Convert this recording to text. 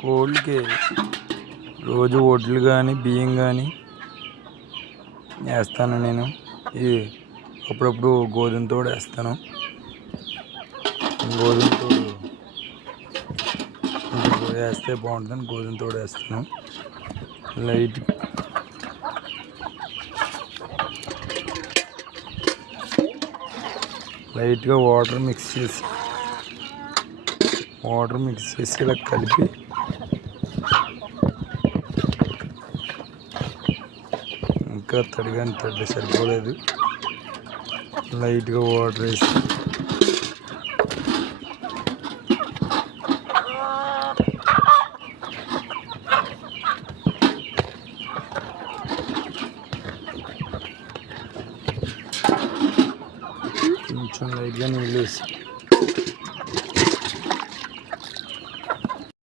కోళ్ళకి రోజు వడ్లు కానీ బియ్యం కానీ వేస్తాను నేను. ఈ అప్పుడప్పుడు గోధుమ తోడు వేస్తాను. గోధుమ తోడు వేస్తే బాగుంటుందని గోధుమ తోడు వేస్తాను. లైట్గా వాటర్ మిక్స్ చేసి ఇలా కలిపి ఇంకా తడి సరిపోలేదు. లైట్గా వాటర్ వేసి కొంచెం లైట్గా నీళ్ళు వేసి